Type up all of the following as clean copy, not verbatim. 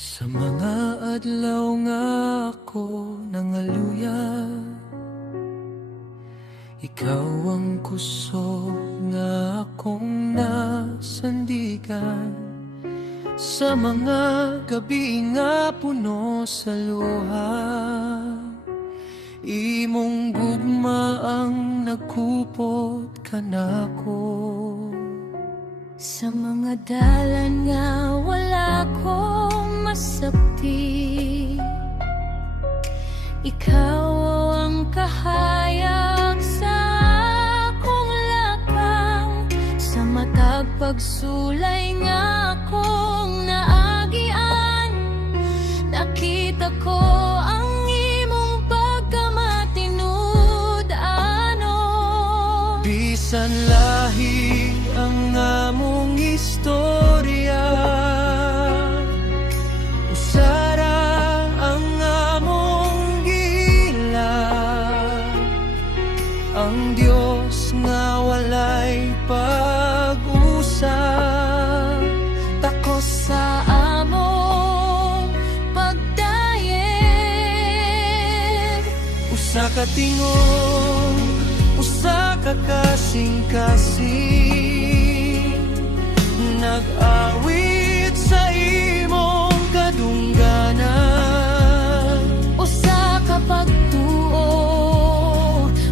Sa mga adlaw nga ako nangaluya, ikaw ang kusog nga akong nasandigan. Sa mga gabi nga puno sa luha, imong gugma ang nagkupot kanako. Sa mga dalan nga wala kong masabti, ikaw ang kahayag sa akong lakang. Sa matag pagsulay nga akong naagian, nakita ko ang imong pagkamatinud ano. Bisan lahi ang among istorya, usara ang among gila. Ang Dios nga walay pag-usap, Takos sa among pagdayeg. usa ka tingog, usa ka kasing-kasing, nag-awit sa imong kadungganan. Usa ka pagtuo,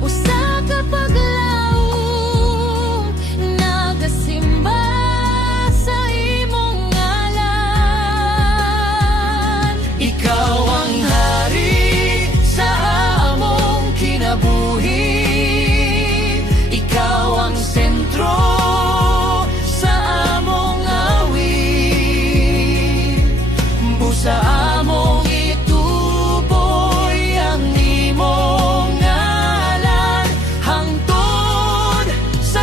usa ka paglaom, nagasimba sa imong ngalan. Ikaw ang hari sa among kinabuhi, ikaw ang sentro sa among awit. Busa among ituboy ang imong ngalan, hangtod sa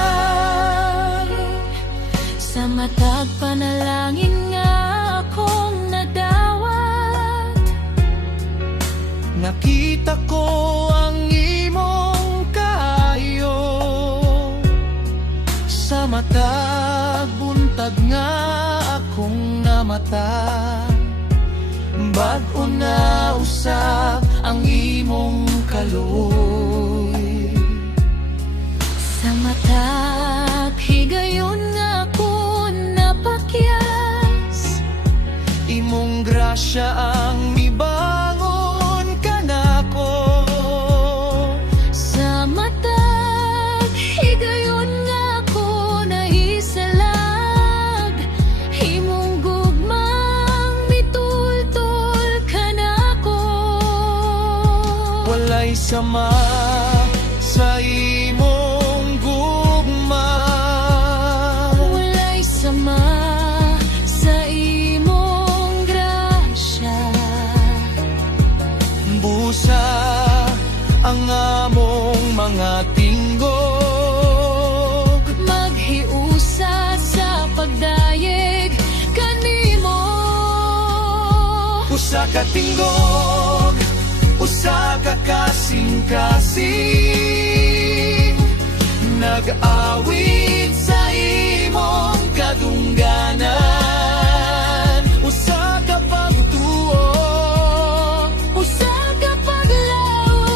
kahangturan. Sa matag panalangin nga akong nadawat, Nakita ko ang imong kaayo. Sa matag buntag nga akong namata, bag-o na usab ang imong kaloy. sa matag higayon nga ako napakyas. Imong grasya ang mibangon kanako. Sa matag higayon nga ako naisalag, imong gugmang mitultol kanako. Walay sama sa imong gugma, Walay sama sa imong grasya. busa ang among mga tinggog. Maghiusa sa pagdayeg kanimo. Usa ka tinggog, usa ka kasing-kasing, nag-awit sa imong kadungganan. Usa ka pagtuo, Usa ka paglaom,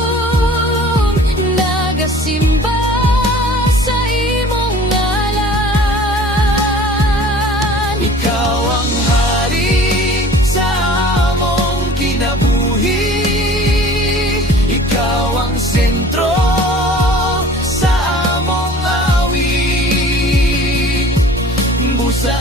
nagasimba sa imong ngalan. ikaw ang hari sa among kinabuhi, ikaw ang sentro sa among awit. Busa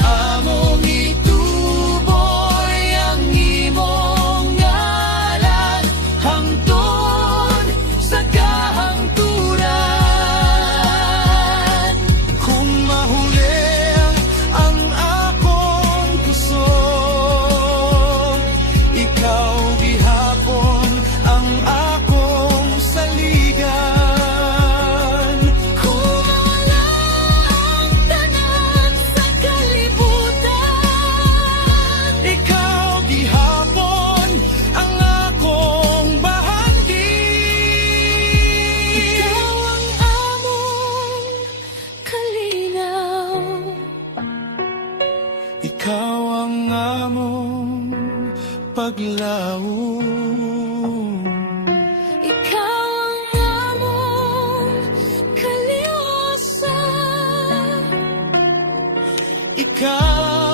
Ikaw ang among paglaom. Ikaw ang among kaliwasan. Ikaw